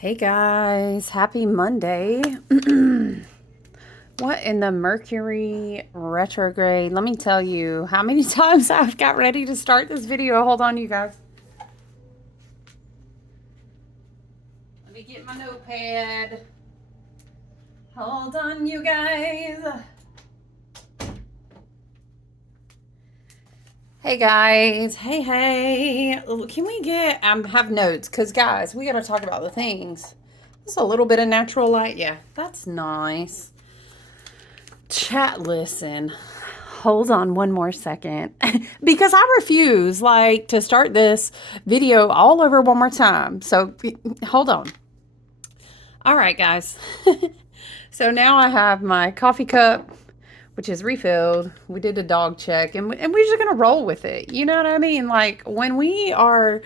Hey guys, happy Monday. What in the Mercury retrograde? Let me tell you how many times I've got ready to start this video. Hold on, you guys. Let me get my notepad. Hold on, you guys. Hey guys, hey. Can we get, have notes? Because guys, we got to talk about the things. Just a little bit of natural light. Yeah, that's nice. Chat, listen. Hold on one more second. Because I refuse, to start this video all over one more time. So, hold on. All right, guys. So now I have my coffee cup, which is refilled. We did a dog check, and we're just going to roll with it. You know what I mean? Like, when we are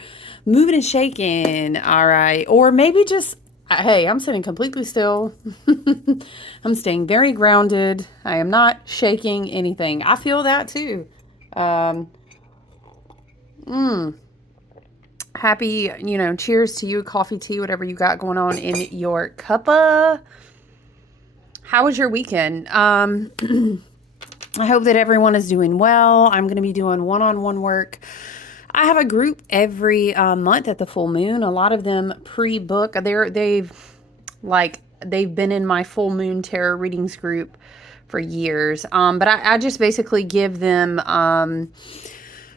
moving and shaking, all right, or maybe just, hey, I'm sitting completely still. I'm staying very grounded. I am not shaking anything. I feel that too. Um, Happy, cheers to you, coffee, tea, whatever you got going on in your cuppa. How was your weekend? I hope that everyone is doing well. I'm going to be doing one-on-one work. I have a group every month at the full moon. A lot of them pre-book. They've been in my full moon tarot readings group for years. But I just basically give them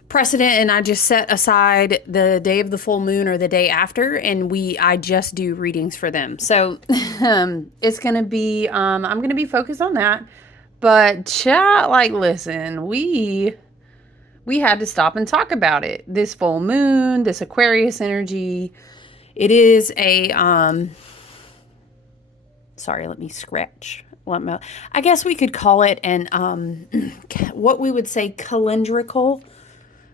precedent, and I just set aside the day of the full moon or the day after, and I just do readings for them. So it's going to be, I'm going to be focused on that. But chat, listen, we had to stop and talk about it. This full moon, this Aquarius energy, it is a, sorry, let me scratch. I guess we could call it an, what we would say calendrical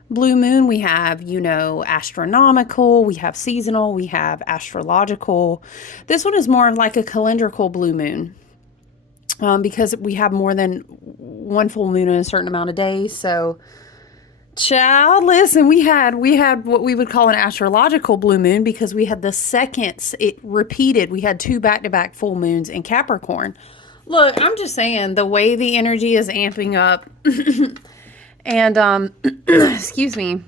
blue moon. We have, astronomical, we have seasonal, we have astrological. This one is more of like a calendrical blue moon. Because we have more than one full moon in a certain amount of days. So, child, listen, we had what we would call an astrological blue moon because we had the seconds it repeated. We had 2 back-to-back full moons in Capricorn. Look, I'm just saying the way the energy is amping up, and excuse me,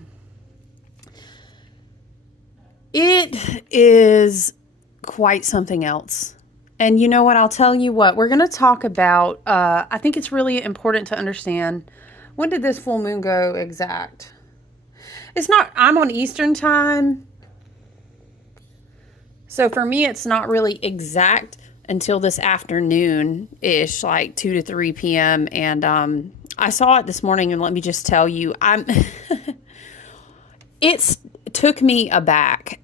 it is quite something else. And you know what? I'll tell you what. We're going to talk about, I think it's really important to understand, when did this full moon go exact? It's not, I'm on Eastern time. So for me, it's not really exact until this afternoon-ish, like 2 to 3 p.m. And I saw it this morning, and let me just tell you, it's took me aback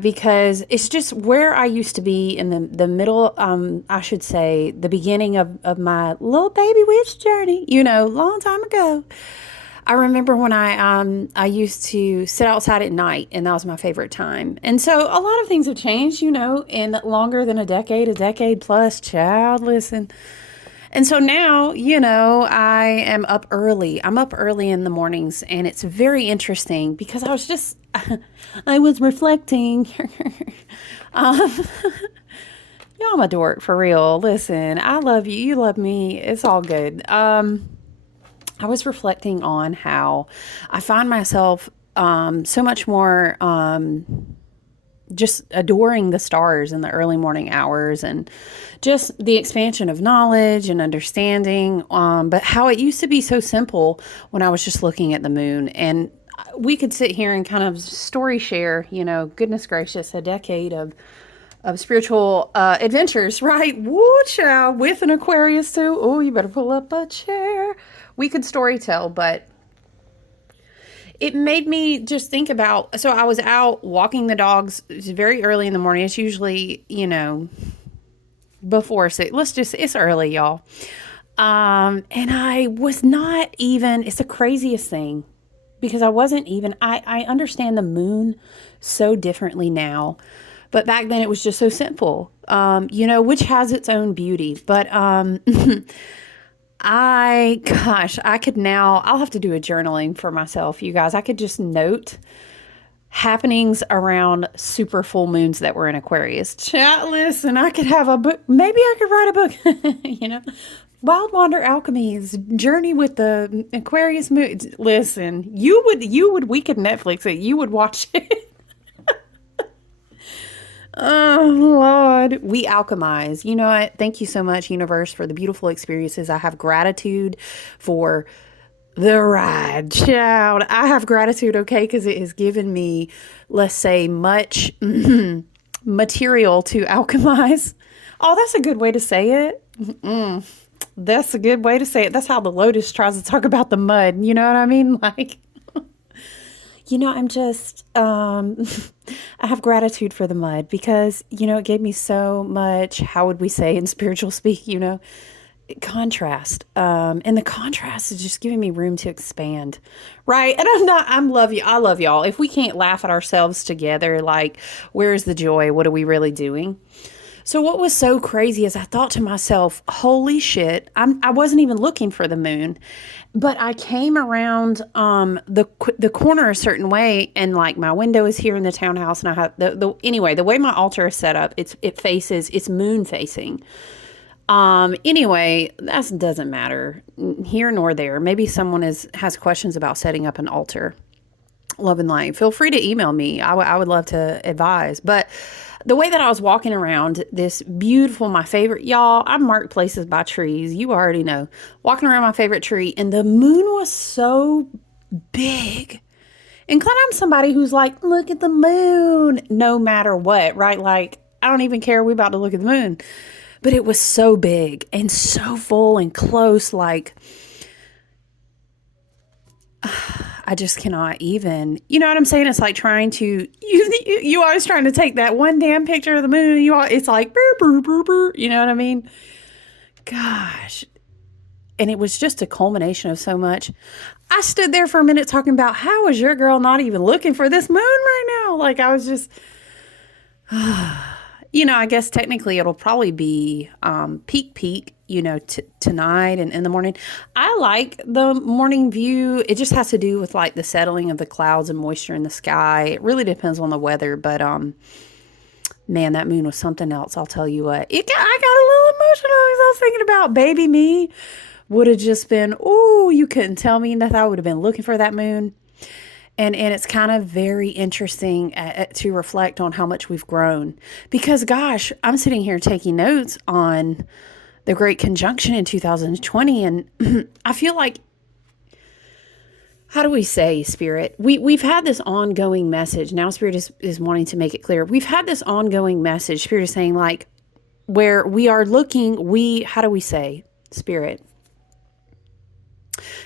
because it's just where I used to be in the middle, I should say, the beginning of my little baby witch journey, long time ago. I remember when I used to sit outside at night, and that was my favorite time. And so a lot of things have changed, in longer than a decade plus, child, listen. And so now, I am up early. I'm up early in the mornings, and it's very interesting because I was reflecting. Y'all, I'm a dork, for real. Listen, I love you. You love me. It's all good. I was reflecting on how I find myself so much more just adoring the stars in the early morning hours, and just the expansion of knowledge and understanding, but how it used to be so simple when I was just looking at the moon. And we could sit here and kind of story share, goodness gracious, a decade of spiritual adventures, right? Woo, child, with an Aquarius too. Oh, you better pull up a chair. We could story tell, but it made me just think about, so I was out walking the dogs. It's very early in the morning. It's usually, before 6. It's early, y'all. And I was not even, it's the craziest thing because I wasn't even, I understand the moon so differently now, but back then it was just so simple, which has its own beauty. But, I could now, I'll have to do a journaling for myself, you guys. I could just note happenings around super full moons that were in Aquarius. Chat, listen, I could have a book. Maybe I could write a book, Wild Wander Alchemy's Journey with the Aquarius Moon. Listen, we could Netflix it. You would watch it. Oh, Lord. We alchemize. You know what? Thank you so much, universe, for the beautiful experiences. I have gratitude for the ride, child. I have gratitude, okay, because it has given me, let's say, much material to alchemize. Oh, that's a good way to say it. That's a good way to say it. That's how the Lotus tries to talk about the mud. You know what I mean? Like, I'm just, I have gratitude for the mud because, it gave me so much, how would we say in spiritual speak, contrast. And the contrast is just giving me room to expand. Right. And I love y'all. If we can't laugh at ourselves together, like, where's the joy? What are we really doing? So what was so crazy is I thought to myself, holy shit, I wasn't even looking for the moon, but I came around the corner a certain way, and like my window is here in the townhouse, and I have the way my altar is set up, it's moon facing. Anyway, that doesn't matter here nor there. Maybe someone has questions about setting up an altar. Love and light. Feel free to email me. I would love to advise. But the way that I was walking around this beautiful, my favorite, y'all, I marked places by trees. You already know. Walking around my favorite tree, and the moon was so big. And I'm somebody who's like, look at the moon, no matter what, right? Like, I don't even care. We're about to look at the moon. But it was so big and so full and close, like, I just cannot even, you know what I'm saying? It's like trying to, you always trying to take that one damn picture of the moon. It's like, burr, burr, burr, burr, you know what I mean? Gosh. And it was just a culmination of so much. I stood there for a minute talking about, how is your girl not even looking for this moon right now? Like, I was just, I guess technically it'll probably be peak, tonight and in the morning. I like the morning view. It just has to do with like the settling of the clouds and moisture in the sky. It really depends on the weather, but man, that moon was something else. I'll tell you what. I got a little emotional as I was thinking about baby me. Would have just been, oh, you couldn't tell me that I would have been looking for that moon. And it's kind of very interesting to reflect on how much we've grown. Because, gosh, I'm sitting here taking notes on the Great Conjunction in 2020. And I feel like, how do we say, Spirit? We've had this ongoing message. Now Spirit is wanting to make it clear. We've had this ongoing message. Spirit is saying, like, where we are looking, how do we say, Spirit?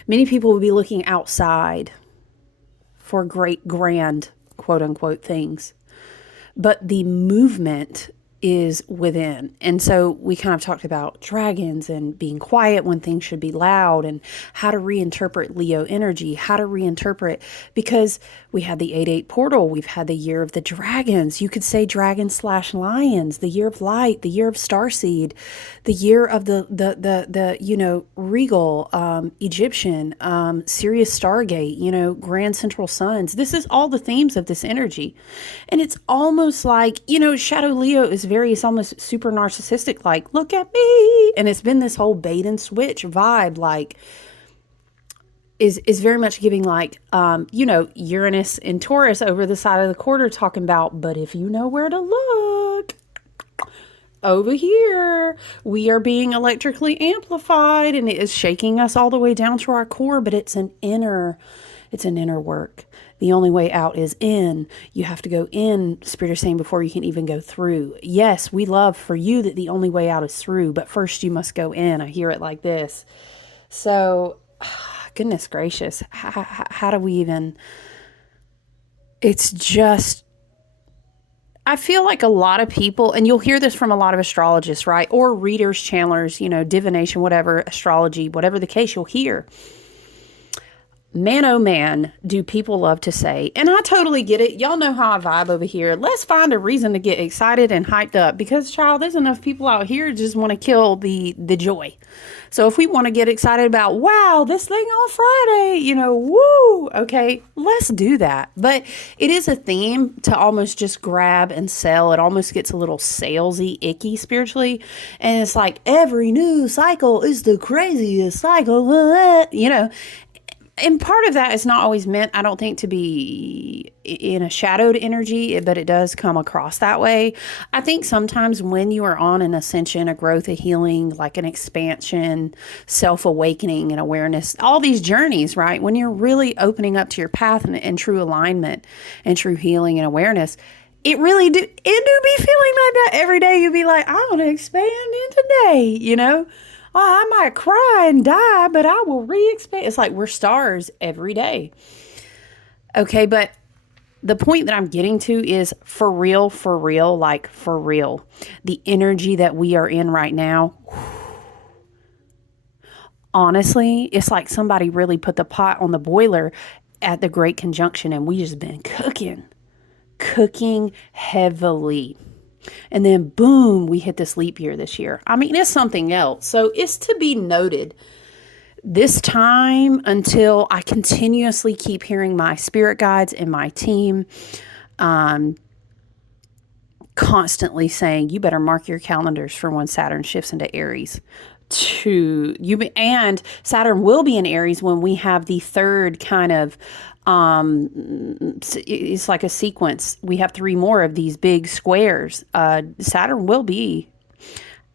Many people will be looking outside for great, grand, quote unquote, things. But the movement is within. And so we kind of talked about dragons and being quiet when things should be loud, and how to reinterpret Leo energy, how to reinterpret, because we had the 8/8 portal, we've had the year of the dragons. You could say dragon/lions, the year of light, the year of starseed, the year of the regal Egyptian, Sirius Stargate, grand central suns. This is all the themes of this energy. And it's almost like, Shadow Leo is it's almost super narcissistic, like, look at me. And it's been this whole bait and switch vibe, like, is very much giving like, Uranus and Taurus over the side of the quarter talking about, but if you know where to look, over here, we are being electrically amplified, and it is shaking us all the way down to our core, but it's an inner work. The only way out is in. You have to go in, Spirit is saying, before you can even go through. Yes, we love for you that the only way out is through, but first you must go in. I hear it like this. So, goodness gracious, how do we even, it's just, I feel like a lot of people, and you'll hear this from a lot of astrologists, right? Or readers, channelers, divination, whatever, astrology, whatever the case, you'll hear. man, oh man, do people love to say, and I totally get it. Y'all know how I vibe over here. Let's find a reason to get excited and hyped up because, child, there's enough people out here just want to kill the joy. So if we want to get excited about, wow, this thing on Friday, woo, okay, let's do that. But it is a theme to almost just grab and sell. It almost gets a little salesy, icky spiritually. And it's like every new cycle is the craziest cycle, And part of that is not always meant, I don't think, to be in a shadowed energy, but it does come across that way. I think sometimes when you are on an ascension, a growth, a healing, like an expansion, self-awakening and awareness, all these journeys, right? When you're really opening up to your path and true alignment and true healing and awareness, it do be feeling like that every day. You be like, I want to expand in today, Oh, I might cry and die, but I will re-expand. It's like we're stars every day. Okay, but the point that I'm getting to is for real, like for real. The energy that we are in right now, honestly, it's like somebody really put the pot on the boiler at the Great Conjunction and we just been cooking heavily. And then boom, we hit this leap year this year. I mean, it's something else. So it's to be noted this time until I continuously keep hearing my spirit guides and my team constantly saying, you better mark your calendars for when Saturn shifts into Aries. And Saturn will be in Aries when we have the third kind of it's like a sequence. We have 3 more of these big squares. Saturn will be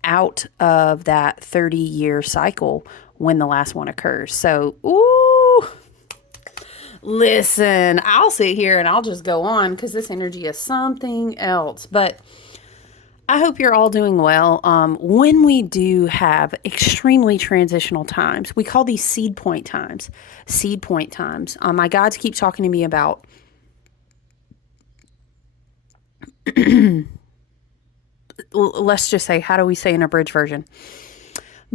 out of that 30-year cycle when the last one occurs. So, listen, I'll sit here and I'll just go on because this energy is something else. But I hope you're all doing well. When we do have extremely transitional times, we call these seed point times. My guides keep talking to me about let's just say, how do we say in a bridge version?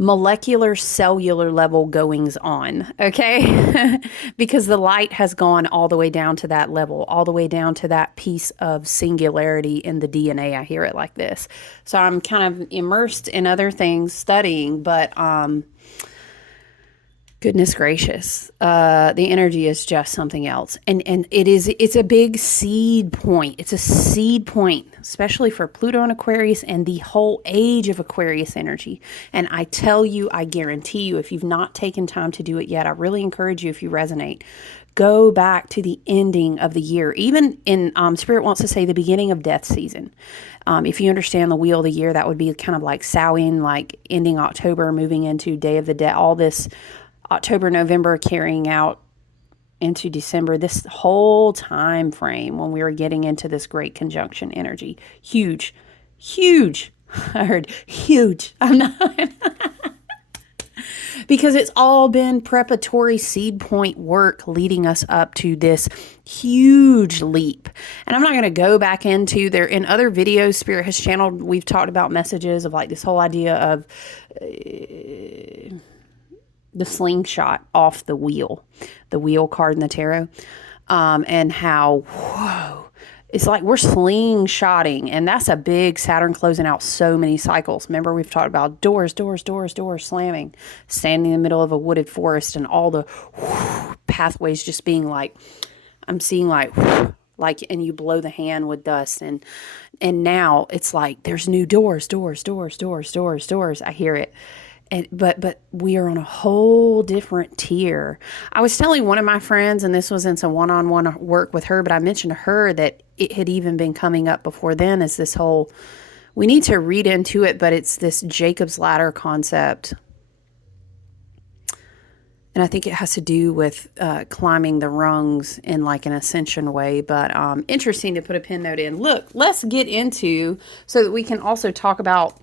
Molecular cellular level goings on, okay? Because the light has gone all the way down to that level, all the way down to that piece of singularity in the DNA. I hear it like this. So I'm kind of immersed in other things studying, but goodness gracious, the energy is just something else. And it's a big seed point. It's a seed point, especially for Pluto and Aquarius and the whole age of Aquarius energy. And I tell you, I guarantee you, if you've not taken time to do it yet, I really encourage you, if you resonate, go back to the ending of the year. Even in Spirit wants to say the beginning of death season. If you understand the wheel of the year, that would be kind of like Samhain, like ending October, moving into Day of the Dead, all this October, November, carrying out into December, this whole time frame when we were getting into this great conjunction energy. Huge. I heard huge. I'm not. Because it's all been preparatory seed point work leading us up to this huge leap. And I'm not going to go back into there. In other videos Spirit has channeled, we've talked about messages of like this whole idea of the slingshot off the wheel card in the tarot, and how, whoa, it's like we're slingshotting, and that's a big Saturn closing out so many cycles. Remember, we've talked about doors slamming, standing in the middle of a wooded forest, and all the pathways just being like, I'm seeing like, and you blow the hand with dust, and now it's like there's new doors. I hear it. But we are on a whole different tier. I was telling one of my friends, and this was in some one-on-one work with her, but I mentioned to her that it had even been coming up before then as this whole, we need to read into it, but it's this Jacob's Ladder concept. And I think it has to do with climbing the rungs in like an ascension way. But interesting to put a pin note in. Look, let's get into, so that we can also talk about,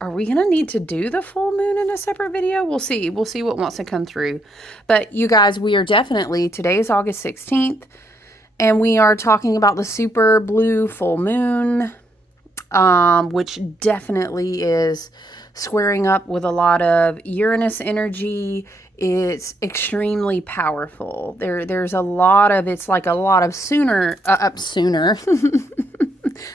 are we going to need to do the full moon in a separate video? We'll see. We'll see what wants to come through. But you guys, we are definitely, today is August 16th, and we are talking about the super blue full moon, which definitely is squaring up with a lot of Uranus energy. It's extremely powerful. There's a lot of, it's like a lot of sooner.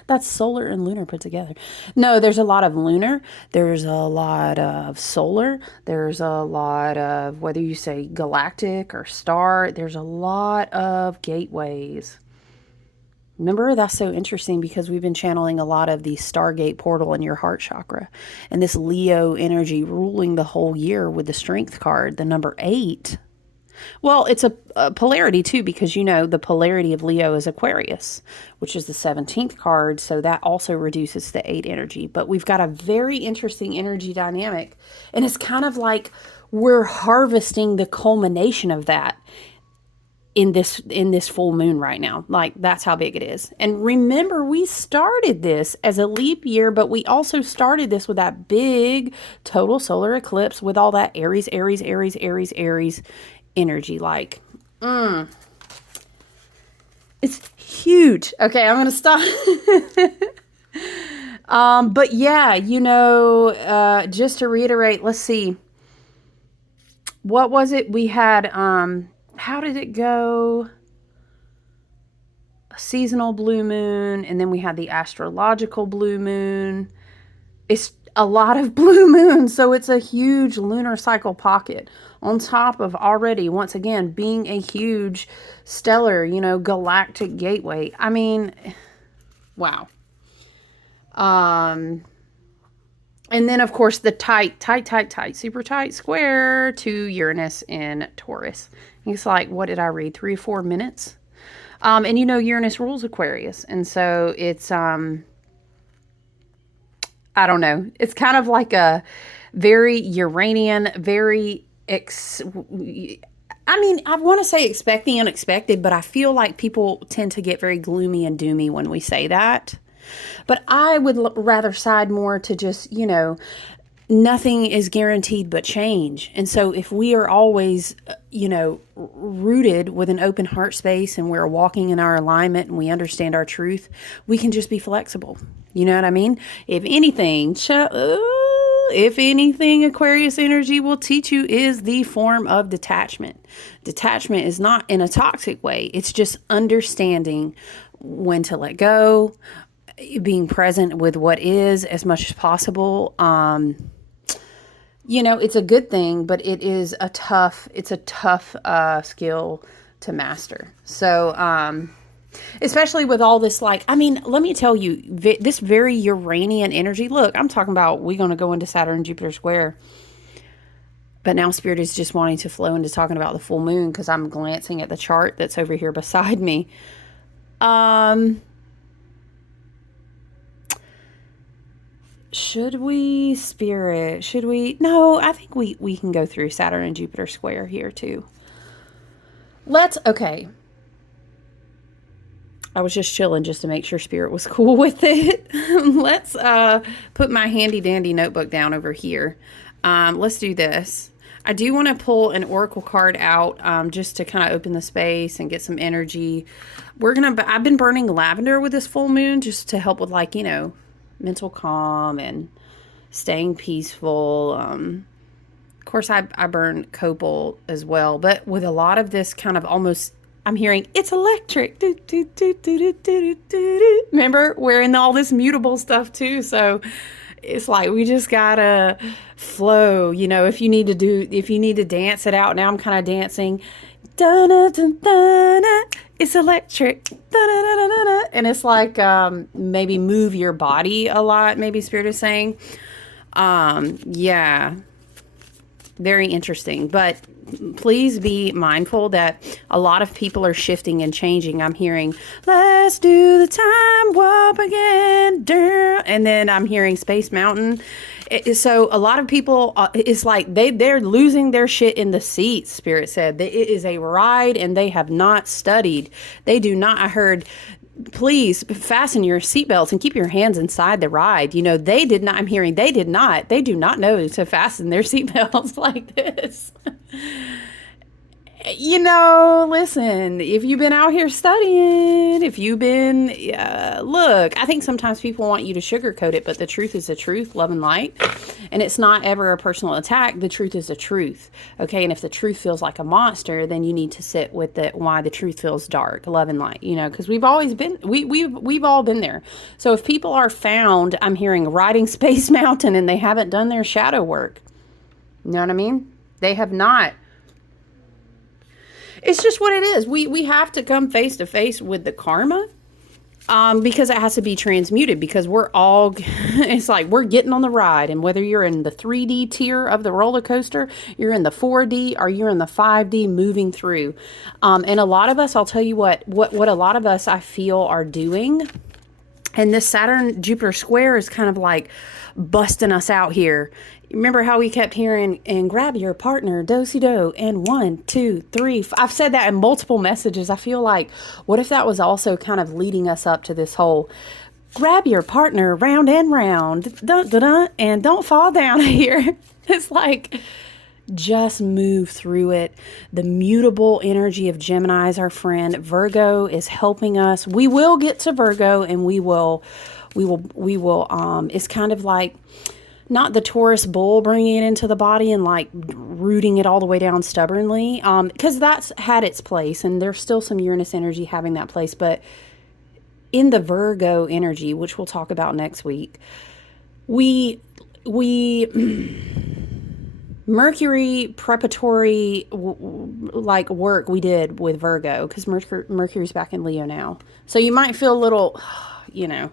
That's solar and lunar put together. No, there's a lot of lunar. There's a lot of solar. There's a lot of, whether you say galactic or star, there's a lot of gateways. Remember, that's so interesting because we've been channeling a lot of the Stargate portal in your heart chakra. And this Leo energy ruling the whole year with the strength card, the number 8. Well, it's a polarity too, because you know the polarity of Leo is Aquarius, which is the 17th card. So that also reduces the 8 energy. But we've got a very interesting energy dynamic. And it's kind of like we're harvesting the culmination of that in this full moon right now. Like, that's how big it is. And remember, we started this as a leap year, but we also started this with that big total solar eclipse with all that Aries energy. Like, it's huge. Okay, I'm gonna stop. But yeah, you know, just to reiterate, let's see, what was it we had? How did it go? A seasonal blue moon, and then we had the astrological blue moon. It's a lot of blue moons, so it's a huge lunar cycle pocket on top of already, once again, being a huge stellar, you know, galactic gateway. I mean, wow. And then, of course, the tight, super tight square to Uranus in Taurus. It's like, what did I read? 3 or 4 minutes? And you know, Uranus rules Aquarius. And so it's, I don't know. It's kind of like a very Uranian, very, I mean, I want to say expect the unexpected, but I feel like people tend to get very gloomy and doomy when we say that. But I would rather side more to just, you know, nothing is guaranteed but change. And so if we are always, you know, rooted with an open heart space and we're walking in our alignment and we understand our truth, we can just be flexible. You know what I mean? If anything, Aquarius energy will teach you is the form of detachment. Detachment is not in a toxic way. It's just understanding when to let go, being present with what is as much as possible. You know, it's a good thing, but it's a tough skill to master. So, especially with all this, like, I mean, let me tell you, this very Uranian energy, look, I'm talking about, we're going to go into Saturn, Jupiter square, but now Spirit is just wanting to flow into talking about the full moon because I'm glancing at the chart that's over here beside me. Should we, Spirit? Should we? No, I think we can go through Saturn and Jupiter square here too. Okay. I was just chilling just to make sure Spirit was cool with it. Let's put my handy dandy notebook down over here. Let's do this. I do want to pull an oracle card out just to kind of open the space and get some energy. I've been burning lavender with this full moon just to help with, like, you know, mental calm and staying peaceful. Of course, I burn copal as well, but with a lot of this kind of almost, I'm hearing it's electric. Remember, we're in all this mutable stuff too, so it's like we just gotta flow. You know, if you need to dance it out. Now I'm kind of dancing. It's electric. And it's like maybe move your body a lot, maybe Spirit is saying. Yeah, very interesting. But please be mindful that a lot of people are shifting and changing. I'm hearing, let's do the time warp again. And then I'm hearing Space Mountain. So a lot of people, it's like they're losing their shit in the seats, Spirit said. It is a ride and they have not studied. They do not, I heard, please fasten your seatbelts and keep your hands inside the ride. You know, they did not, I'm hearing they do not know to fasten their seatbelts like this. You know, listen, if you've been out here studying, if you've been, look, I think sometimes people want you to sugarcoat it, but the truth is the truth, love and light. And it's not ever a personal attack. The truth is the truth. Okay. And if the truth feels like a monster, then you need to sit with it, why the truth feels dark, love and light, you know, because we've always been, we've all been there. So if people are found, I'm hearing riding Space Mountain and they haven't done their shadow work, you know what I mean? They have not. It's just what it is. We have to come face to face with the karma, because it has to be transmuted, because we're all, it's like we're getting on the ride. And whether you're in the 3D tier of the roller coaster, you're in the 4D, or you're in the 5D moving through. And a lot of us, I'll tell you what a lot of us I feel are doing. And this Saturn Jupiter square is kind of like busting us out here. Remember how we kept hearing, and grab your partner, do-si-do, and 1, 2, 3. I've said that in multiple messages. I feel like, what if that was also kind of leading us up to this whole, grab your partner round and round, dun, dun, dun, and don't fall down here. It's like, just move through it. The mutable energy of Gemini is our friend. Virgo is helping us. We will get to Virgo, and we will, it's kind of like, not the Taurus bull bringing it into the body and like rooting it all the way down stubbornly, because that's had its place, and there's still some Uranus energy having that place. But in the Virgo energy, which we'll talk about next week, we Mercury preparatory like work we did with Virgo, because Mercury's back in Leo now. So you might feel a little, you know,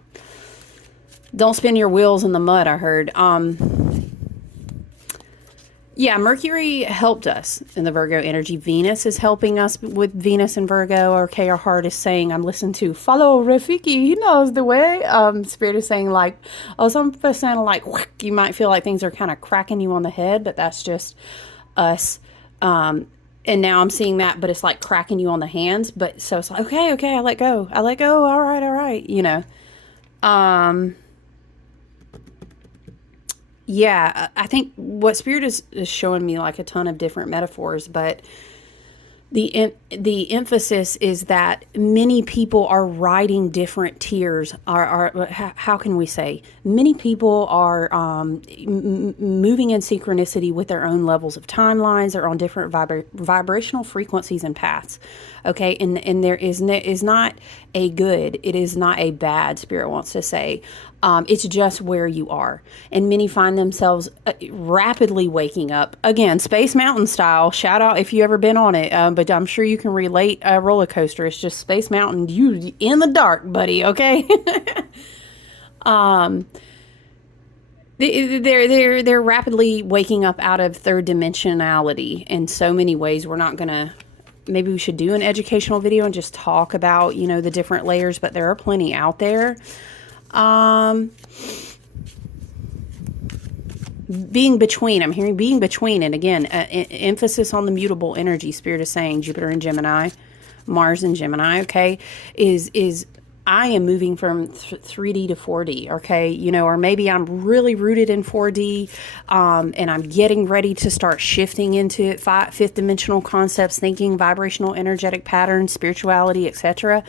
don't spin your wheels in the mud, I heard. Yeah, Mercury helped us in the Virgo energy. Venus is helping us with Venus and Virgo. Okay, our heart is saying, I'm listening to, follow Rafiki, he knows the way. Spirit is saying like, oh, some of us sound like, whack. You might feel like things are kind of cracking you on the head, but that's just us. And now I'm seeing that, but it's like cracking you on the hands. But so it's like, okay, I let go. All right, you know. Yeah, I think what Spirit is showing me like a ton of different metaphors, but the emphasis is that many people are riding different tiers. How can we say? Many people are moving in synchronicity with their own levels of timelines. They're on different vibrational frequencies and paths. Okay, and there is not a good. It is not a bad. Spirit wants to say. It's just where you are. And many find themselves rapidly waking up. Again, Space Mountain style. Shout out if you ever been on it. But I'm sure you can relate a roller coaster. It's just Space Mountain. You in the dark, buddy. Okay? They're rapidly waking up out of third dimensionality in so many ways. We're not going to... Maybe we should do an educational video and just talk about, you know, the different layers. But there are plenty out there. Being between, I'm hearing being between, and again, emphasis on the mutable energy. Spirit is saying Jupiter and Gemini, Mars and Gemini, okay, is I am moving from 3D to 4D, okay, you know, or maybe I'm really rooted in 4D, and I'm getting ready to start shifting into fifth dimensional concepts, thinking, vibrational, energetic patterns, spirituality, etc.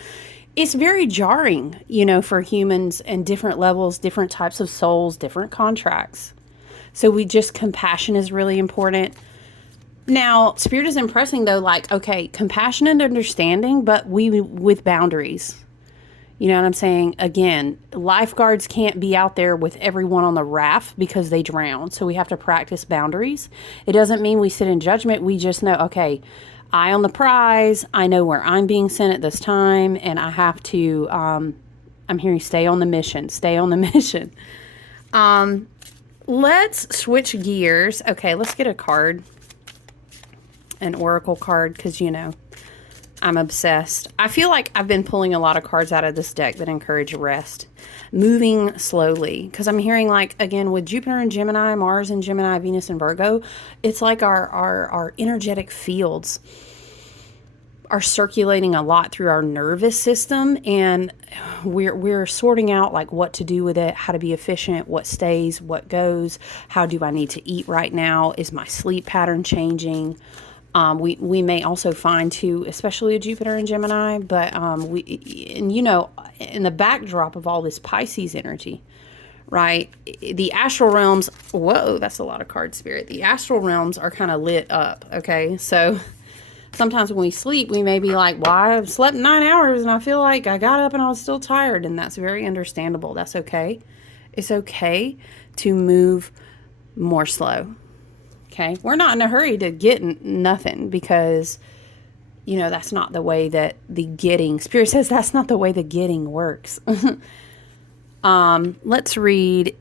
It's very jarring, you know, for humans and different levels, different types of souls, different contracts. So compassion is really important. Now, Spirit is impressing though, like, okay, compassion and understanding, but with boundaries. You know what I'm saying? Again, lifeguards can't be out there with everyone on the raft because they drown. So we have to practice boundaries. It doesn't mean we sit in judgment. We just know, okay, eye on the prize. I know where I'm being sent at this time, and I have to, I'm hearing stay on the mission, stay on the mission. Let's switch gears. Okay, let's get a card, an oracle card, because, you know, I'm obsessed. I feel like I've been pulling a lot of cards out of this deck that encourage rest. Moving slowly. Because I'm hearing, like, again, with Jupiter and Gemini, Mars and Gemini, Venus and Virgo, it's like our energetic fields are circulating a lot through our nervous system, and we're sorting out like what to do with it, how to be efficient, what stays, what goes, how do I need to eat right now, is my sleep pattern changing? We may also find too, especially a Jupiter and Gemini, but and in the backdrop of all this Pisces energy, right? The astral realms, whoa, that's a lot of card spirit. The astral realms are kind of lit up, okay? So sometimes when we sleep, we may be like, well, I slept 9 hours and I feel like I got up and I was still tired. And that's very understandable. That's okay. It's okay to move more slow. Okay. We're not in a hurry to get nothing because, that's not the way that the getting, Spirit says that's not the way the getting works. Let's read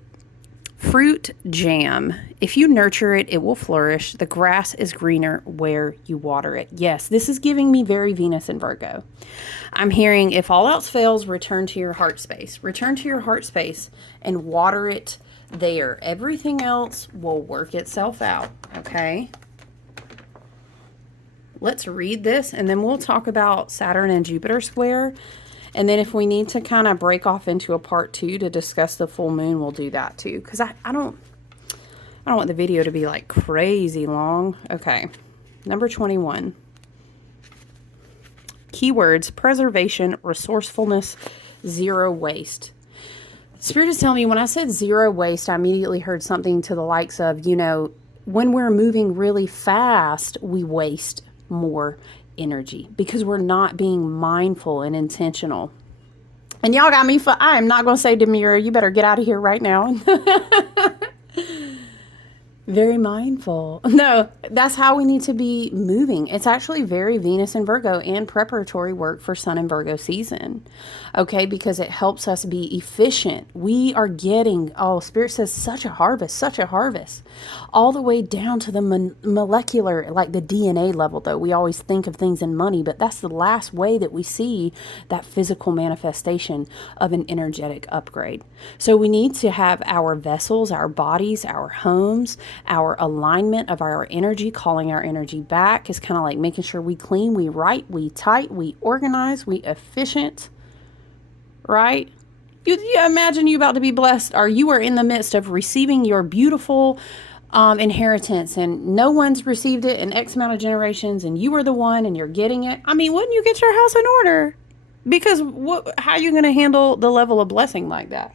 fruit jam. If you nurture it, it will flourish. The grass is greener where you water it. Yes, this is giving me very Venus and Virgo. I'm hearing if all else fails, return to your heart space. Return to your heart space and water it there. Everything else will work itself out, okay? Let's read this and then we'll talk about Saturn and Jupiter square. And then if we need to kind of break off into a part 2 to discuss the full moon, we'll do that too. Because I don't want the video to be like crazy long. Okay. Number 21. Keywords: preservation, resourcefulness, zero waste. Spirit is telling me when I said zero waste, I immediately heard something to the likes of, when we're moving really fast, we waste more energy because we're not being mindful and intentional. And y'all got me I am not going to say Demira, you better get out of here right now. Very mindful. No, that's how we need to be moving. It's actually very Venus and Virgo and preparatory work for Sun and Virgo season. Okay, because it helps us be efficient. We are getting, Spirit says such a harvest, all the way down to the molecular, like the DNA level though. We always think of things in money, but that's the last way that we see that physical manifestation of an energetic upgrade. So we need to have our vessels, our bodies, our homes, our alignment of our energy, calling our energy back is kind of like making sure we clean, we right, we tight, we organize, we efficient, right? You imagine you about to be blessed, or you are in the midst of receiving your beautiful inheritance and no one's received it in X amount of generations and you are the one and you're getting it. I mean, wouldn't you get your house in order? Because how are you going to handle the level of blessing like that?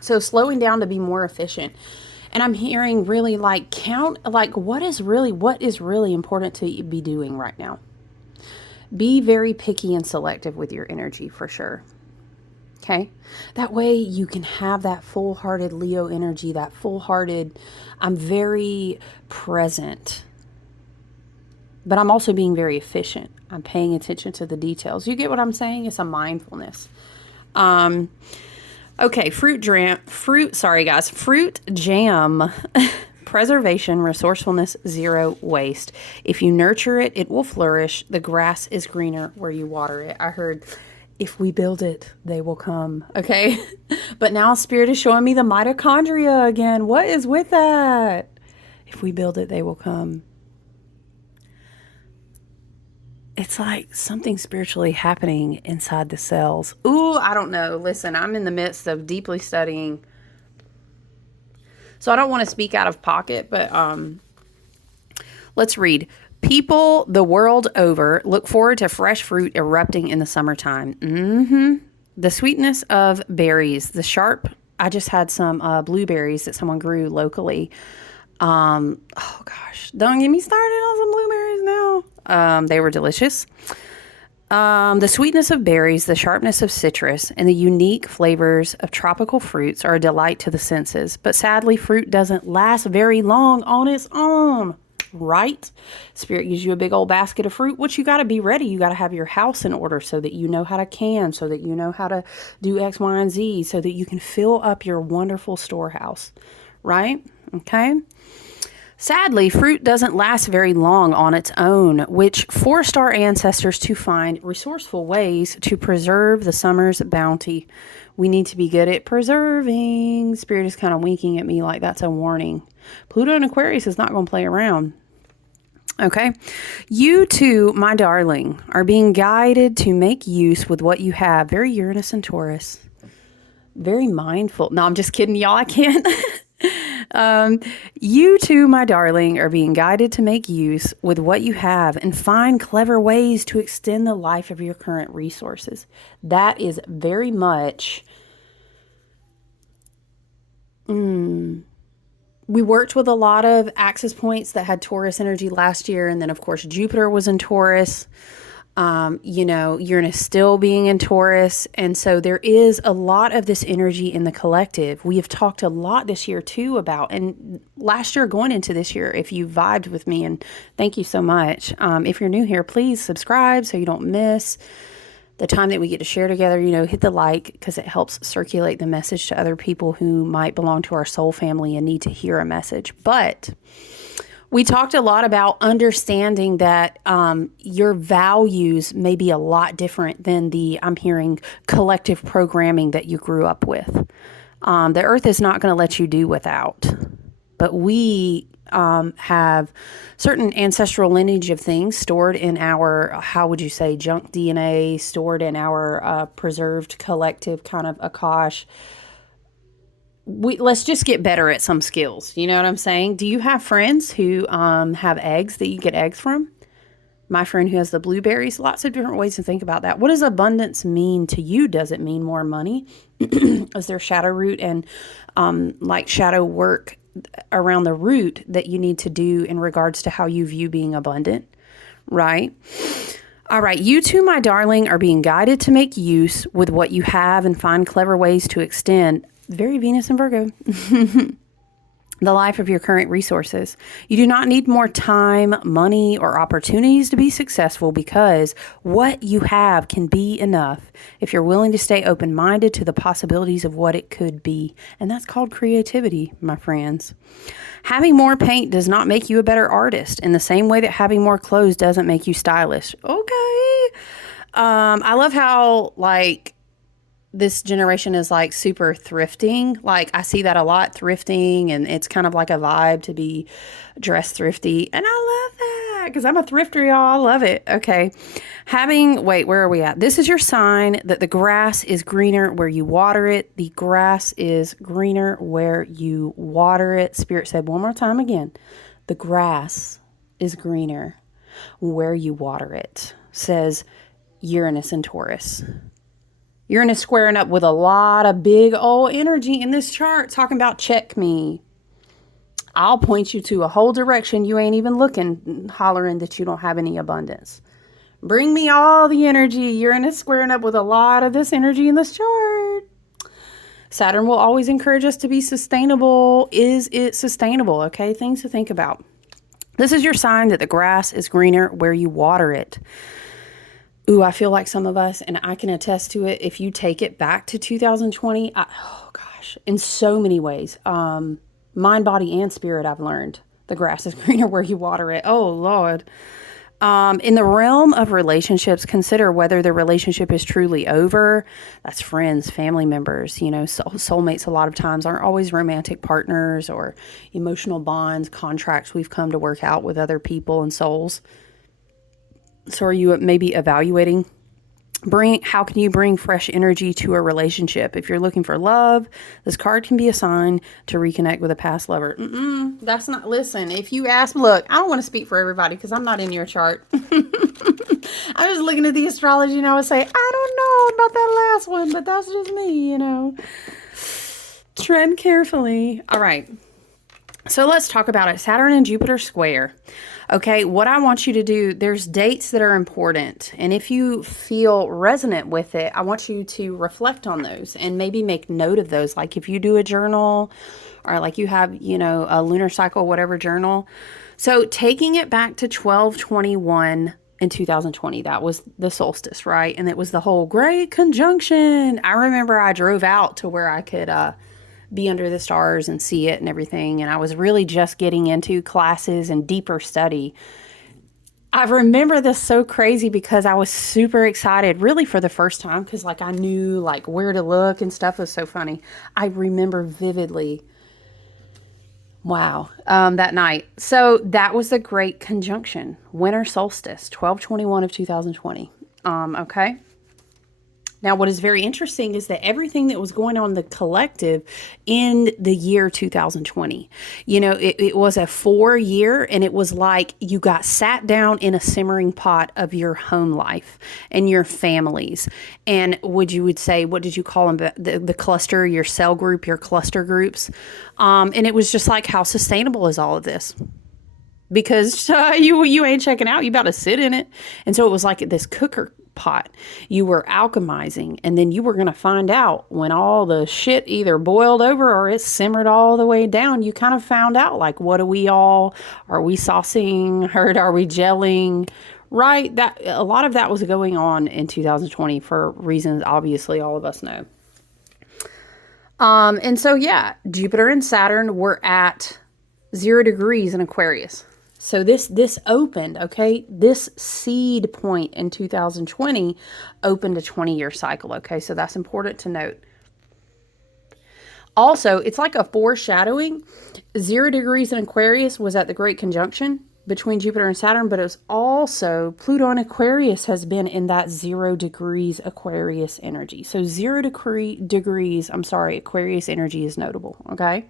So slowing down to be more efficient. And I'm hearing really what is really important to be doing right now. Be very picky and selective with your energy for sure. Okay. That way you can have that full-hearted Leo energy, that full-hearted, I'm very present, but I'm also being very efficient. I'm paying attention to the details. You get what I'm saying? It's a mindfulness. Okay, fruit jam, preservation, resourcefulness, zero waste. If you nurture it, it will flourish. The grass is greener where you water it. I heard, if we build it, they will come. Okay, but now Spirit is showing me the mitochondria again. What is with that? If we build it, they will come. It's like something spiritually happening inside the cells. Ooh, I don't know. Listen, I'm in the midst of deeply studying. So I don't want to speak out of pocket, but let's read. People the world over look forward to fresh fruit erupting in the summertime. The sweetness of berries, the sharp. I just had some blueberries that someone grew locally. Oh gosh, don't get me started on some blueberries now. They were delicious. The sweetness of berries, the sharpness of citrus, and the unique flavors of tropical fruits are a delight to the senses. But sadly, fruit doesn't last very long on its own, right? Spirit gives you a big old basket of fruit. What you got to be ready. You got to have your house in order so that you know how to can, so that you know how to do X, Y, and Z, so that you can fill up your wonderful storehouse, right? Okay. Sadly, fruit doesn't last very long on its own, which forced our ancestors to find resourceful ways to preserve the summer's bounty. We need to be good at preserving. Spirit is kind of winking at me like that's a warning. Pluto and Aquarius is not going to play around. Okay. You too, my darling, are being guided to make use with what you have. Very Uranus and Taurus. Very mindful. No, I'm just kidding, y'all. I can't. Um, you too, my darling, are being guided to make use with what you have and find clever ways to extend the life of your current resources. That is very much. We worked with a lot of axis points that had Taurus energy last year, and then of course Jupiter was in Taurus. Uranus still being in Taurus. And so there is a lot of this energy in the collective. We have talked a lot this year too about, and last year going into this year, if you vibed with me, and thank you so much. If you're new here, please subscribe so you don't miss the time that we get to share together. Hit the like because it helps circulate the message to other people who might belong to our soul family and need to hear a message. But we talked a lot about understanding that your values may be a lot different than I'm hearing, collective programming that you grew up with. The earth is not going to let you do without. But we have certain ancestral lineage of things stored in our, how would you say, junk DNA, stored in our preserved collective kind of Akash. Let's just get better at some skills. You know what I'm saying? Do you have friends who have eggs that you get eggs from? My friend who has the blueberries, lots of different ways to think about that. What does abundance mean to you? Does it mean more money? Is there shadow root and like shadow work around the root that you need to do in regards to how you view being abundant? Right? All right, you too, my darling, are being guided to make use with what you have and find clever ways to extend. Very Venus and Virgo. The life of your current resources. You do not need more time, money, or opportunities to be successful because what you have can be enough if you're willing to stay open-minded to the possibilities of what it could be. And that's called creativity, my friends. Having more paint does not make you a better artist in the same way that having more clothes doesn't make you stylish. Okay. I love how, this generation is super thrifting. I see that a lot, thrifting, and it's kind of like a vibe to be dressed thrifty. And I love that because I'm a thrifter, y'all. I love it. Okay. Where are we at? This is your sign that the grass is greener where you water it. The grass is greener where you water it. Spirit said one more time again. The grass is greener where you water it, says Uranus and Taurus. Uranus squaring up with a lot of big old energy in this chart, talking about check me. I'll point you to a whole direction you ain't even looking, hollering that you don't have any abundance. Bring me all the energy. Uranus squaring up with a lot of this energy in this chart. Saturn will always encourage us to be sustainable. Is it sustainable? Okay, things to think about. This is your sign that the grass is greener where you water it. Ooh, I feel like some of us, and I can attest to it, if you take it back to 2020, in so many ways, mind, body, and spirit, I've learned the grass is greener where you water it. Oh, Lord. In the realm of relationships, consider whether the relationship is truly over. That's friends, family members, soulmates a lot of times aren't always romantic partners or emotional bonds, contracts we've come to work out with other people and souls. So are you maybe evaluating, how can you bring fresh energy to a relationship? If you're looking for love, this card can be a sign to reconnect with a past lover. That's not, listen, if you ask, look, I don't want to speak for everybody because I'm not in your chart. I was looking at the astrology and I would say, I don't know about that last one, but that's just me, Tread carefully. All right. So let's talk about it. Saturn and Jupiter square. Okay, what I want you to do, there's dates that are important. And if you feel resonant with it, I want you to reflect on those and maybe make note of those. Like if you do a journal or like you have, a lunar cycle, whatever journal. So taking it back to 12/21 in 2020, that was the solstice, right? And it was the whole great conjunction. I remember I drove out to where I could, be under the stars and see it and everything. And I was really just getting into classes and deeper study. I remember this so crazy because I was super excited really for the first time because I knew where to look and stuff. Was so funny. I remember vividly. Wow. That night. So that was the great conjunction, winter solstice, 12/21 of 2020. Okay. Now, what is very interesting is that everything that was going on in the collective in the year 2020, it was a 4 year, and it was like you got sat down in a simmering pot of your home life and your families. And what did you call them? The cluster, your cell group, your cluster groups. And it was just like, how sustainable is all of this? Because you ain't checking out. You about to sit in it. And so it was like this cooker pot. You were alchemizing, and then you were going to find out when all the shit either boiled over or it simmered all the way down. You kind of found out, like, are we saucing, are we gelling, right? That a lot of that was going on in 2020 for reasons obviously all of us know. And so yeah, Jupiter and Saturn were at 0 degrees in Aquarius. So this opened, okay? This seed point in 2020 opened a 20-year cycle, okay? So that's important to note. Also, it's like a foreshadowing. 0 degrees in Aquarius was at the Great Conjunction between Jupiter and Saturn, but it was also Pluto and Aquarius has been in that 0 degrees Aquarius energy. So degrees, Aquarius energy is notable, okay?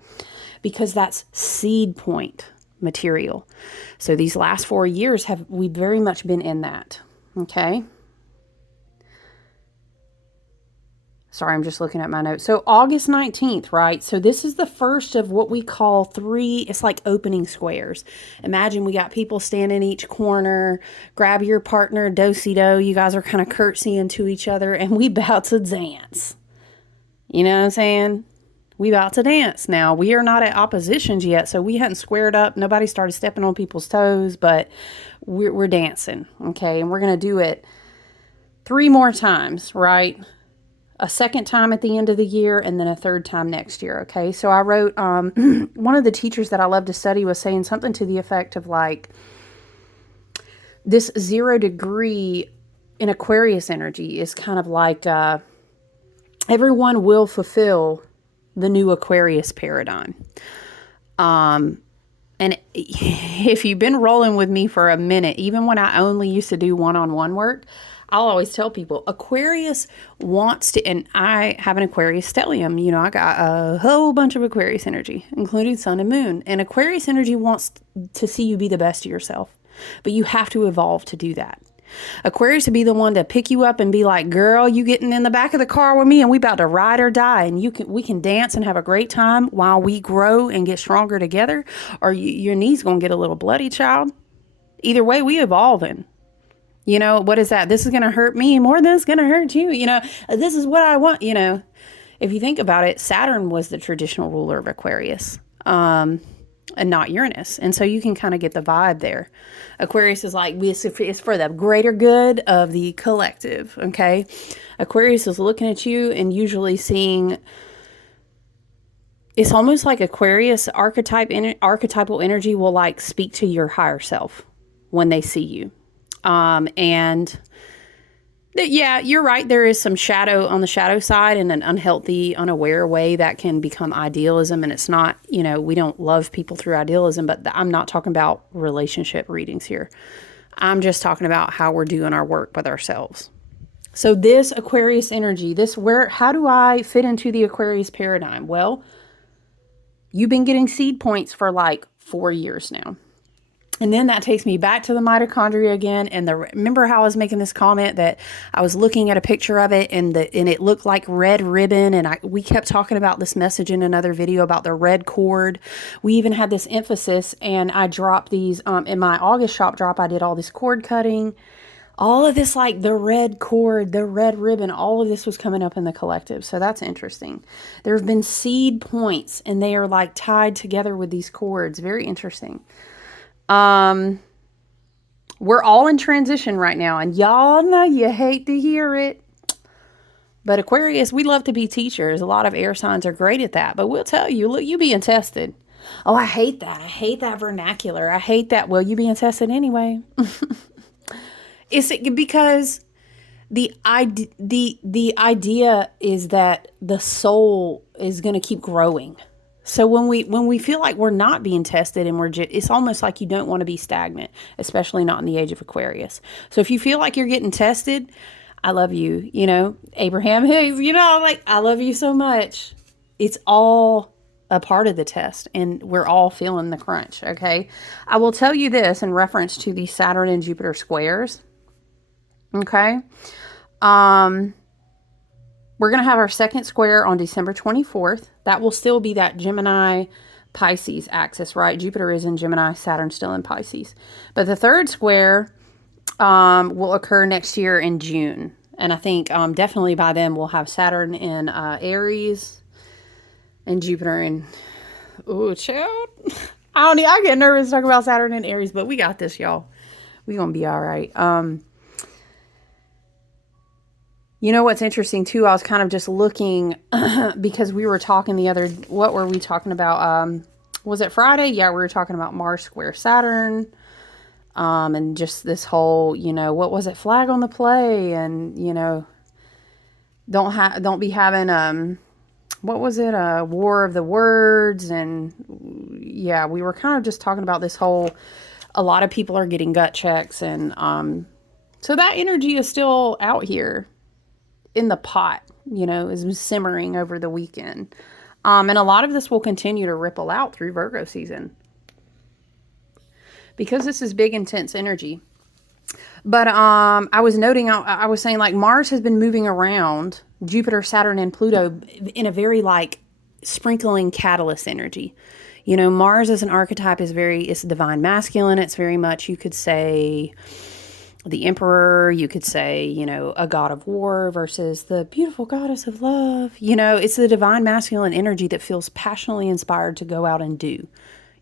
Because that's seed point material. So these last 4 years we've very much been in that. Okay. Sorry, I'm just looking at my notes. So August 19th, right? So this is the first of what we call 3, it's like opening squares. Imagine we got people standing in each corner, grab your partner, do-si-do, you guys are kind of curtsying to each other, and we about to dance. You know what I'm saying? We about to dance. Now, we are not at oppositions yet, so we hadn't squared up. Nobody started stepping on people's toes, but we're dancing, okay? And we're going to do it 3 more times, right? A second time at the end of the year, and then a third time next year, okay? So I wrote, one of the teachers that I love to study was saying something to the effect of like, this 0 degree in Aquarius energy is kind of like everyone will fulfill the new Aquarius paradigm. And if you've been rolling with me for a minute, even when I only used to do one-on-one work, I'll always tell people Aquarius wants to, and I have an Aquarius stellium, I got a whole bunch of Aquarius energy, including sun and moon. And Aquarius energy wants to see you be the best of yourself, but you have to evolve to do that. Aquarius would be the one to pick you up and be like, girl, you getting in the back of the car with me and we about to ride or die, and we can dance and have a great time while we grow and get stronger together, or your knees going to get a little bloody, child. Either way, we evolving. What is that? This is going to hurt me more than it's going to hurt you. This is what I want. If you think about it, Saturn was the traditional ruler of Aquarius. And not Uranus. And so you can kind of get the vibe there. Aquarius is like, it's for the greater good of the collective, okay? Aquarius is looking at you and usually seeing, it's almost like Aquarius archetypal energy will like speak to your higher self when they see you. Yeah, you're right. There is some shadow on the shadow side in an unhealthy, unaware way that can become idealism. And it's not, we don't love people through idealism, but I'm not talking about relationship readings here. I'm just talking about how we're doing our work with ourselves. So this Aquarius energy, how do I fit into the Aquarius paradigm? Well, you've been getting seed points for like 4 years now. And then that takes me back to the mitochondria again. And remember how I was making this comment that I was looking at a picture of it and it looked like red ribbon. And we kept talking about this message in another video about the red cord. We even had this emphasis, and I dropped these in my August shop drop. I did all this cord cutting, all of this, like the red cord, the red ribbon, all of this was coming up in the collective. So that's interesting. There have been seed points and they are like tied together with these cords. Very interesting. We're all in transition right now, and y'all know you hate to hear it. But Aquarius, we love to be teachers. A lot of air signs are great at that, but we'll tell you, look, you being tested. Oh, I hate that. I hate that vernacular. I hate that. Well, you being tested anyway. It's because the idea is that the soul is going to keep growing. So when we feel like we're not being tested and it's almost like you don't want to be stagnant, especially not in the age of Aquarius. So if you feel like you're getting tested, I love you, you know, Abraham Hicks, you know, like, I love you so much. It's all a part of the test, and we're all feeling the crunch, okay? I will tell you this in reference to the Saturn and Jupiter squares, okay? We're going to have our second square on December 24th. That will still be that Gemini Pisces axis, right? Jupiter is in Gemini, Saturn still in Pisces. But the third square will occur next year in June. And I think definitely by then we'll have Saturn in Aries and Jupiter in, oh, child. I get nervous talking about Saturn and Aries, but we got this, y'all. We're going to be all right. You know what's interesting too? I was kind of just looking because we were talking what were we talking about? Was it Friday? Yeah, we were talking about Mars square Saturn. And just this whole, you know, what was it? Flag on the play. And, you know, don't be having, what was it? A war of the words. And yeah, we were kind of just talking about this whole, a lot of people are getting gut checks. And, so that energy is still out here in the pot, you know, is simmering over the weekend. And a lot of this will continue to ripple out through Virgo season because this is big, intense energy. But I was noting, I was saying, like, Mars has been moving around Jupiter, Saturn, and Pluto in a very, like, sprinkling catalyst energy. You know, Mars as an archetype it's divine masculine. It's very much, you could say, the emperor, you could say, you know, a god of war versus the beautiful goddess of love. You know, it's the divine masculine energy that feels passionately inspired to go out and do.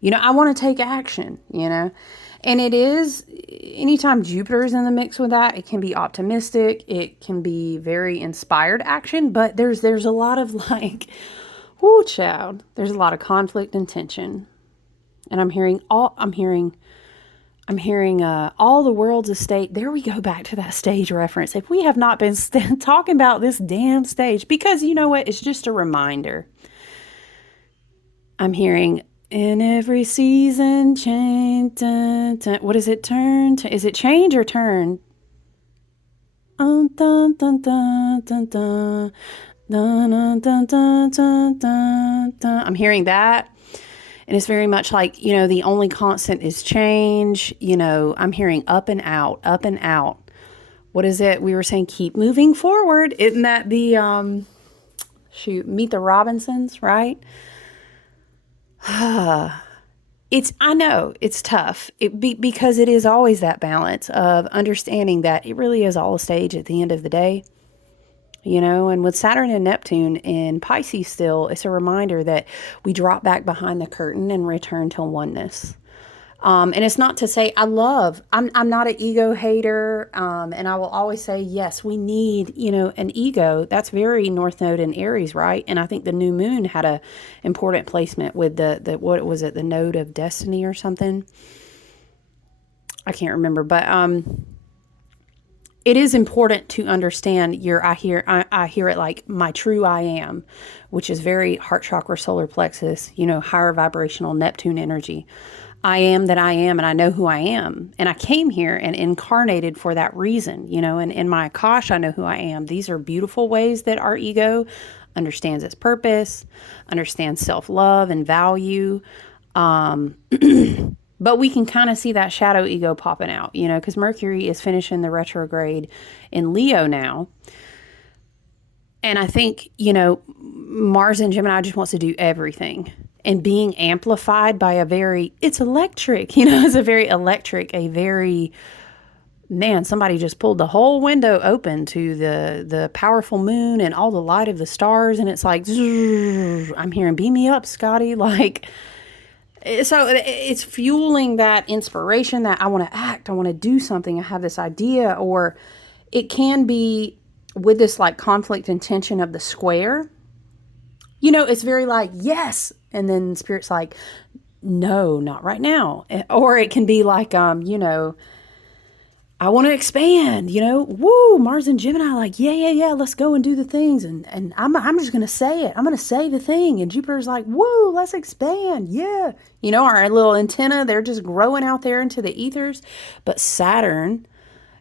You know, I want to take action, you know. And it is, anytime Jupiter is in the mix with that, it can be optimistic. It can be very inspired action. But there's a lot of, like, whoo, child. There's a lot of conflict and tension. And I'm hearing all the world's a stage. There we go, back to that stage reference. If we have not been talking about this damn stage, because you know what? It's just a reminder. I'm hearing, in every season, change. Dun, dun. What is it? Turn? Is it change or turn? Dun, dun, dun, dun, dun, dun. Dun, dun, dun, dun, dun, dun, dun. I'm hearing that. And it's very much like, you know, the only constant is change. You know, I'm hearing up and out, up and out. What is it? We were saying keep moving forward. Isn't that the, Meet the Robinsons, right? I know it's tough because it is always that balance of understanding that it really is all a stage at the end of the day. You know, and with Saturn and Neptune in Pisces still, it's a reminder that we drop back behind the curtain and return to oneness. And it's not to say I'm not an ego hater. And I will always say, yes, we need, you know, an ego. That's very North Node in Aries, right? And I think the new moon had a important placement with the what was it? The node of destiny or something. I can't remember, but, it is important to understand I hear it like my true I am, which is very heart chakra, solar plexus, you know, higher vibrational Neptune energy. I am that I am, and I know who I am. And I came here and incarnated for that reason, you know, and in my Akash, I know who I am. These are beautiful ways that our ego understands its purpose, understands self-love and value. But we can kind of see that shadow ego popping out, you know, because Mercury is finishing the retrograde in Leo now. And I think, you know, Mars in Gemini just wants to do everything. And being amplified by it's electric, you know, it's man, somebody just pulled the whole window open to the powerful moon and all the light of the stars. And it's like, I'm hearing, beam me up, Scotty, like... So it's fueling that inspiration that I want to act, I want to do something, I have this idea. Or it can be with this like conflict and tension of the square. You know, it's very like, yes. And then Spirit's like, no, not right now. Or it can be like, you know, I want to expand, you know, woo, Mars and Gemini, like, yeah, let's go and do the things. And I'm just going to say it. I'm going to say the thing. And Jupiter's like, woo, let's expand. Yeah. You know, our little antenna, they're just growing out there into the ethers. But Saturn,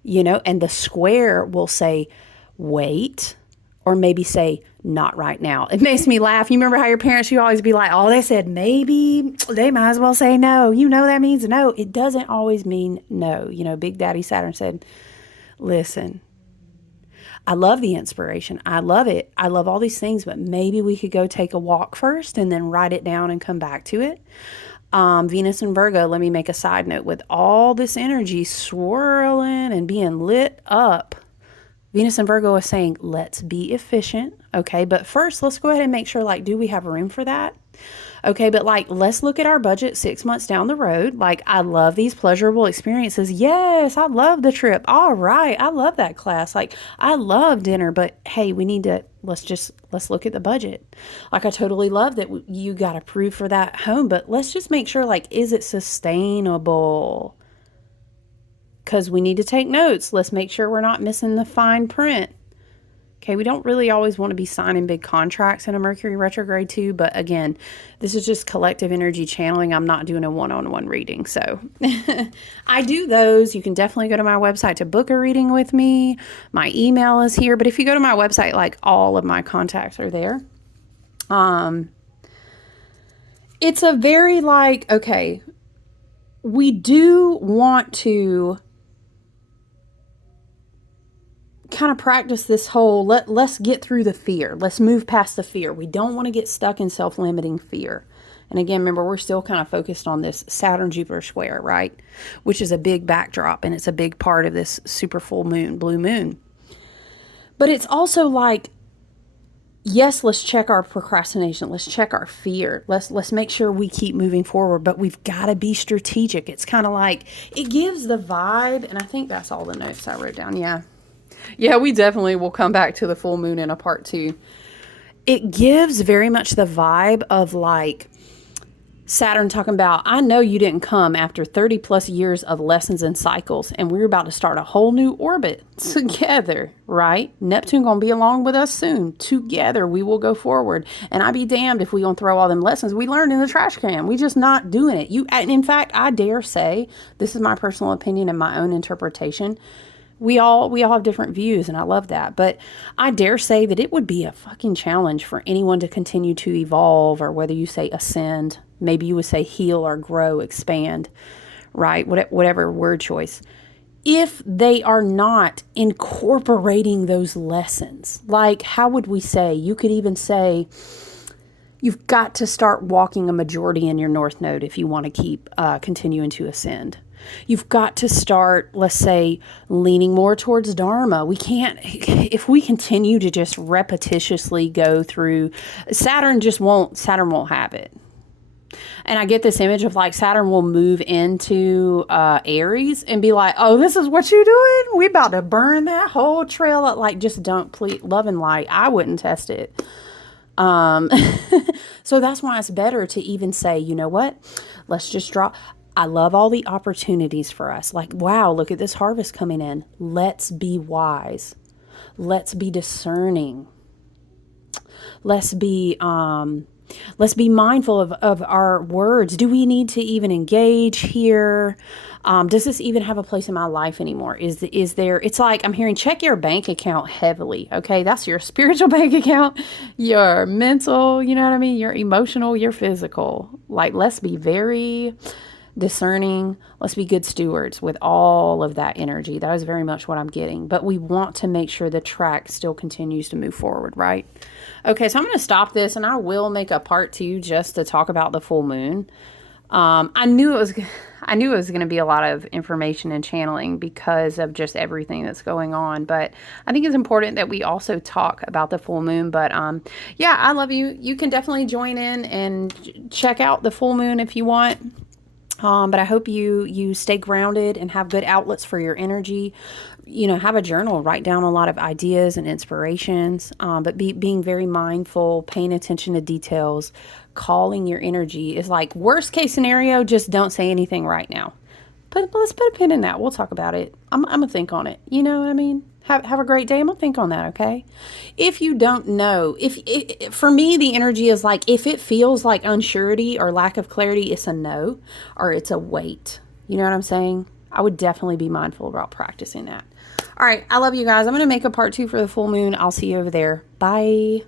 you know, and the square will say, wait, or maybe say, not right now. It makes me laugh. You remember how your parents, you always be like, oh, they said maybe, they might as well say no. You know that means no. It doesn't always mean no. You know, Big Daddy Saturn said, listen, I love the inspiration. I love it. I love all these things, but maybe we could go take a walk first and then write it down and come back to it. Venus and Virgo, let me make a side note. With all this energy swirling and being lit up, Venus and Virgo is saying, let's be efficient. Okay, but first, let's go ahead and make sure, like, do we have room for that? Okay, but like, let's look at our budget 6 months down the road. Like, I love these pleasurable experiences. Yes, I love the trip. All right, I love that class. Like, I love dinner, but hey, we need to, let's look at the budget. Like, I totally love that you got approved for that home, but let's just make sure, like, is it sustainable? Because we need to take notes. Let's make sure we're not missing the fine print. Okay, we don't really always want to be signing big contracts in a Mercury retrograde too, but again, this is just collective energy channeling. I'm not doing a one-on-one reading, so I do those. You can definitely go to my website to book a reading with me. My email is here, but if you go to my website, like, all of my contacts are there. It's a very, like, okay, we do want to kind of practice this whole, let's get through the fear. Let's move past the fear. We don't want to get stuck in self-limiting fear. And again, remember, we're still kind of focused on this Saturn-Jupiter square, right? Which is a big backdrop, and it's a big part of this super full moon, blue moon. But it's also like, yes, let's check our procrastination. Let's check our fear. Let's make sure we keep moving forward, but we've got to be strategic. It's kind of like, it gives the vibe, and I think that's all the notes I wrote down. Yeah, we definitely will come back to the full moon in a part 2. It gives very much the vibe of, like, Saturn talking about, I know you didn't come after 30 plus years of lessons and cycles, and we're about to start a whole new orbit together, right? Neptune gonna be along with us soon. Together we will go forward. And I be damned if we gonna throw all them lessons we learned in the trash can. We just not doing it. And in fact, I dare say, this is my personal opinion and my own interpretation, we all have different views, and I love that. But I dare say that it would be a fucking challenge for anyone to continue to evolve, or whether you say ascend, maybe you would say heal or grow, expand, right? Whatever word choice. If they are not incorporating those lessons, like, how would we say? You could even say, you've got to start walking a majority in your North Node if you want to keep continuing to ascend. You've got to start, let's say, leaning more towards Dharma. We can't, if we continue to just repetitiously go through, Saturn won't have it. And I get this image of, like, Saturn will move into Aries and be like, oh, this is what you doing? We about to burn that whole trail up. Like, just don't, please, love and light. I wouldn't test it. So that's why it's better to even say, you know what? Let's just drop. I love all the opportunities for us. Like, wow, look at this harvest coming in. Let's be wise. Let's be discerning. Let's be mindful of our words. Do we need to even engage here? Does this even have a place in my life anymore? Is there, it's like, I'm hearing, check your bank account heavily. Okay. That's your spiritual bank account, your mental, you know what I mean? Your emotional, your physical. Like, let's be very discerning. Let's be good stewards with all of that energy. That is very much what I'm getting. But we want to make sure the track still continues to move forward, right? Okay, so I'm going to stop this, and I will make a part 2 just to talk about the full moon. I knew it was going to be a lot of information and channeling because of just everything that's going on. But I think it's important that we also talk about the full moon. But yeah, I love you. You can definitely join in and check out the full moon if you want. But I hope you stay grounded and have good outlets for your energy. You know, have a journal, write down a lot of ideas and inspirations, but being very mindful, paying attention to details, calling your energy is like, worst case scenario, just don't say anything right now. But let's put a pin in that. We'll talk about it. I'm going to think on it. You know what I mean? Have a great day. I'm going to think on that, okay? If you don't know, for me, the energy is like, if it feels like unsurety or lack of clarity, it's a no, or it's a wait. You know what I'm saying? I would definitely be mindful about practicing that. All right. I love you guys. I'm going to make a part 2 for the full moon. I'll see you over there. Bye.